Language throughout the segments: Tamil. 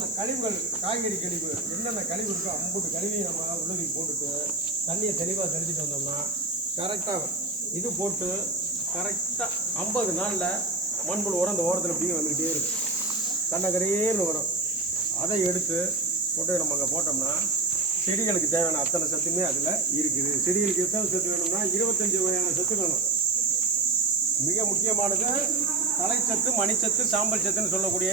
அந்த கழிவுகள் காய்கறி கழிவு என்னென்ன கழிவு இருக்கோ அம்புட்டு கழிவையும் நம்ம உள்ளதுக்கு போட்டுட்டு தண்ணியை தெளிவாக தெளிச்சிட்டு வந்தோம்னா கரெக்டாக இது போட்டு கரெக்டாக 50 நாளில் மண்புழு உரம் அந்த ஓரத்தில் இப்படியே வந்துக்கிட்டே இருக்கும். கண்ணக்கரையேன்னு வரும். அதை எடுத்து போட்டு நம்ம அங்கே போட்டோம்னா செடிகளுக்கு தேவையான அத்தனை சத்துமே அதில் இருக்குது. செடிகளுக்கு எத்தனை சத்து வேணும்னா 25 வகையான சத்து வேணும். மிக முக்கியமானது தலைச்சத்து, மணிச்சத்து, சாம்பல் சத்துன்னு சொல்லக்கூடிய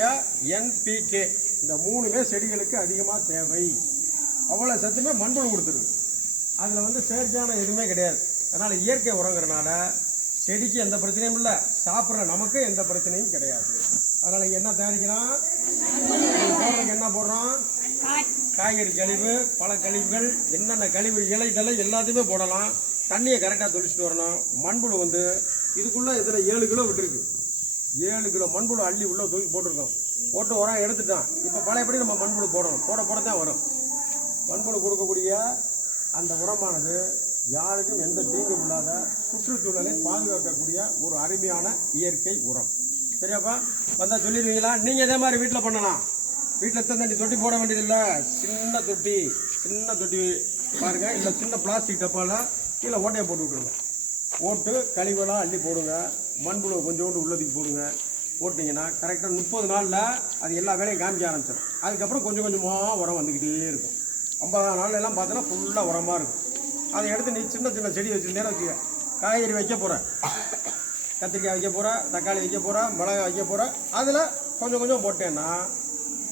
NPK. இந்த 3மே செடிகளுக்கு அதிகமாக தேவை. அவ்வளோ சத்துமே மண்புழு கொடுத்துருக்கு. அதில் வந்து செயற்கையான எதுவுமே கிடையாது. அதனால் இயற்கை உரங்கிறனால செடிக்கு எந்த பிரச்சனையும் இல்லை, சாப்பிட்ற நமக்கு எந்த பிரச்சனையும் கிடையாது. அதனால் இங்கே என்ன தயாரிக்கிறோம், போடுறதுக்கு என்ன போடுறோம், காய்கறி கழிவு, பல கழிவுகள், என்னென்ன கழிவு இலை தலை எல்லாத்தையுமே போடலாம். தண்ணியை கரெக்டாக தொளிச்சுட்டு வரணும். மண்புழு வந்து இதுக்குள்ளே இதில் 7 கிலோ விட்டுருக்கு. 7 கிலோ மண்புழு அள்ளி உள்ளே தூக்கி போட்டிருக்கோம். போட்டு உரம் எடுத்துட்டான். இப்போ பழையபடி நம்ம மண்புழு போடணும். போட தான் வரும். மண்புழு கொடுக்கக்கூடிய அந்த உரமானது யாருக்கும் எந்த தீங்கும் இல்லாத சுற்றுச்சூழலை பாதுகாக்கக்கூடிய ஒரு அருமையான இயற்கை உரம். சரியாப்பா? வந்தால் சொல்லிடுவீங்களா? நீங்கள் இதே மாதிரி வீட்டில் பண்ணலாம். வீட்டில் எத்தனை தண்ணி தொட்டி போட வேண்டியதில்லை. சின்ன தொட்டி பாருங்கள், இல்லை சின்ன பிளாஸ்டிக் டப்பாவில் கீழே ஓட்டையை போட்டு விட்ருங்க. போட்டு கழிவெல்லாம் அள்ளி போடுங்க. மண்புழு கொஞ்சோண்டு உள்ளதுக்கு போடுங்க. போட்டிங்கன்னா கரெக்டாக 30 நாளில் அது எல்லா வேலையும் காமிக்க ஆரம்பிச்சிடும். அதுக்கப்புறம் கொஞ்சம் கொஞ்சமாக உரம் வந்துக்கிட்டே இருக்கும். 50 நாள் எல்லாம் பார்த்தோன்னா ஃபுல்லாக உரமாக இருக்கும். அதை எடுத்து நீ சின்ன சின்ன செடி வச்சுருந்தேன்னு வச்சுக்க. காய்கறி வைக்க போகிற, கத்திரிக்காய் வைக்க போகிற, தக்காளி வைக்க போகிற, மிளகாய் வைக்க போகிற, அதில் கொஞ்சம் கொஞ்சம் போட்டேன்னா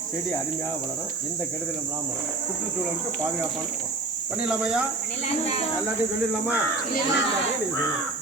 செடி அருமையாக வளரும். எந்த கெடுதலும் இல்லாமல் வளரும். சுற்றுச்சூழலுக்கு பாதுகாப்பான பண்ணிடலாமையா? எல்லாத்தையும் சொல்லிடலாமா? நீங்கள் சொல்லலாம்.